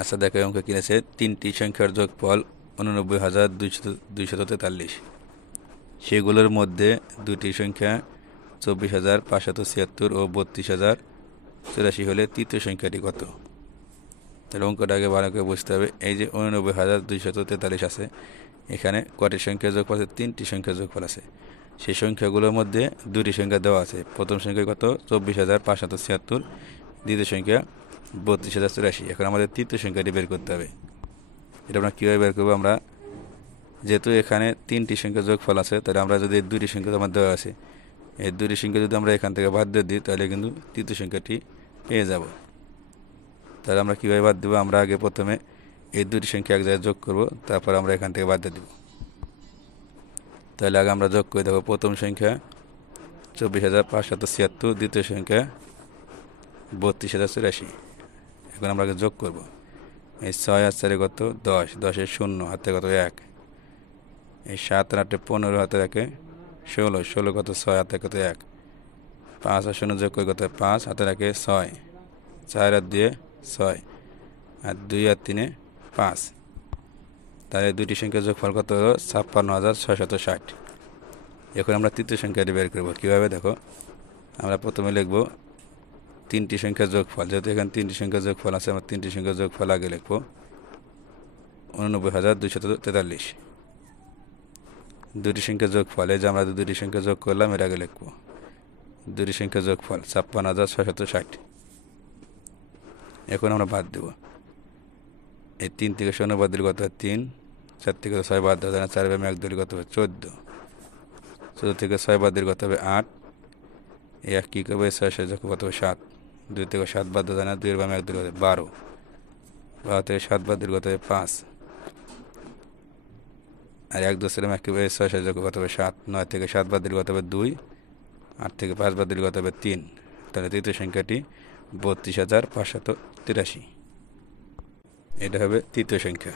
আচ্ছা দেখো অঙ্ক কিনেছে তিনটি সংখ্যার যোগফল 89,243। সেগুলোর মধ্যে দুটি সংখ্যা 24,576 ও 32,084 হলে তৃতীয় সংখ্যাটি কত? তাহলে অঙ্কটা আগে ভালো করে বুঝতে হবে। এই যে 89,243 আছে, এখানে কয়টি সংখ্যা যোগফল আছে? তিনটি সংখ্যা যোগফল আছে। সেই সংখ্যাগুলোর মধ্যে দুটি সংখ্যা দেওয়া আছে। প্রথম সংখ্যা কত? 24,576। দ্বিতীয় সংখ্যা 32,084। এখন আমাদের তৃতীয় সংখ্যাটি বের করতে হবে। এটা আমরা কীভাবে বের করবো? আমরা যেহেতু এখানে তিনটি সংখ্যা যোগফল আছে, তাহলে আমরা যদি দুটি সংখ্যা আমার দেওয়া আছে, এই দুটি সংখ্যা যদি আমরা এখান থেকে বাদ দিয়ে দিই, তাহলে কিন্তু তৃতীয় সংখ্যাটি পেয়ে যাব। তাহলে আমরা কীভাবে বাদ দেবো? আমরা আগে প্রথমে এই দুটি সংখ্যা এক জায়গায় যোগ করব, তারপর আমরা এখান থেকে বাদ দিয়ে দেব। তাহলে আগে আমরা যোগ করে দেবো। প্রথম সংখ্যা 24,576, দ্বিতীয় সংখ্যা 32,084। এখন আমরা আগে যোগ করব। এই 6 আর 4 কত? 10, 10-এর 0, হাতে কত? 1। এই 7 আর 8-এ 15, হাতে রাখে 16, 16 কত? 6, হাতে কত? 1। 5 আর 0 যোগ করে কত? 5, হাতে রাখে 6। 4 আর 2 6, আর 2 আর 3 5। তাহলে দুইটি সংখ্যার যোগফল কত হলো? 56,660। এখন আমরা তৃতীয় সংখ্যাটি বের করব। কীভাবে? দেখো, আমরা প্রথমে লিখব তিনটি সংখ্যার যোগফল। যেহেতু এখানে তিনটি সংখ্যার যোগফল আছে, আমরা তিনটি সংখ্যার যোগফল আগে লিখব 89,243। দুটি সংখ্যার যোগফল, এই যে আমরা দুটি সংখ্যা যোগ করলাম, এর আগে লিখব দুটি সংখ্যার যোগফল 56,660। এখন আমরা বাদ দেব। এই 3 থেকে 0 বাদ দিলে কত হয়? 3। 4 থেকে 6 বাদ দেওয়া যায় না, 4 ভাগে 1 দিলে কত হবে? 14। 14 থেকে 6 বাদ দিলে কত হবে? 8। এই 1 কী করবে? 6 যোগ কত হবে? 7। 2 থেকে 7 বাদ দেওয়া যায় না, 2 ভাগে 1 দিলে কত হবে? 12। 12 থেকে 7 বাদ দিলে কত হবে? 5। আর 1 2 ছিলাম, 1 6 যোগ কত হবে? 7। 9 থেকে 7 বাদ দিলে কত হবে? 2। 8 থেকে 5 বাদ দিলে কত হবে? 3। তাহলে তৃতীয় সংখ্যাটি 32,583। এটা হবে তৃতীয় সংখ্যা।